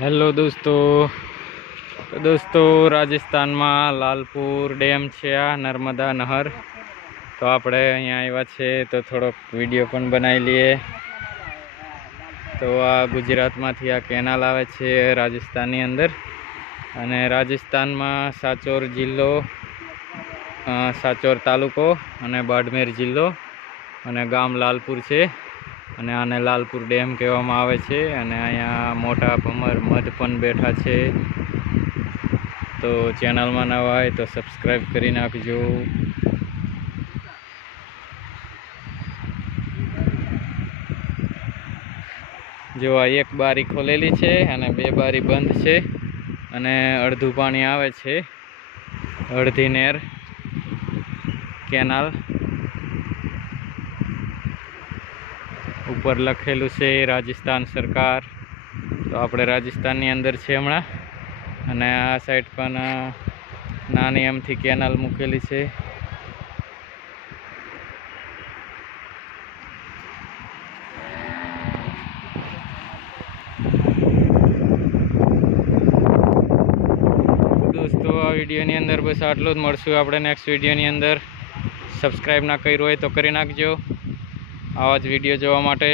Hello દોસ્તો. દોસ્તો, રાજસ્થાનમાં લાલપુર ડેમ છે આ, નર્મદા નહર. તો આપણે અહીંયા આવ્યા છે તો થોડોક વીડિયો પણ બનાવી લઈએ. તો આ ગુજરાતમાંથી આ કેનાલ આવે છે રાજસ્થાનની અંદર. અને રાજસ્થાનમાં સાચોર જિલ્લો સાચોર તાલુકો અને બાડમેર જિલ્લો અને ગામ લાલપુર છે. અને આને લાલપુર ડેમ કહેવામાં આવે છે અને અહીંયા મોટા ભમર મધ પણ બેઠા છે. તો ચેનલમાં નવા હોય તો સબસ્ક્રાઈબ કરી નાખજો જો આ એક બારી ખોલેલી છે અને બે બારી બંધ છે અને અડધું પાણી આવે છે. અડધી નેર કેનાલ. ઉપર લખેલું છે રાજસ્થાન સરકાર. તો આપણે રાજસ્થાનની અંદર છે હમણાં. અને આ સાઈડ પણ નાની એમથી કેનાલ મૂકેલી છે. દોસ્તો, આ વિડીયોની અંદર બસ આટલું જ મળશું. આપણે નેક્સ્ટ વિડીયોની અંદર સબસ્ક્રાઈબ ના કર્યું હોય તો કરી નાખજો. આવા જ વીડિયો જોવા માટે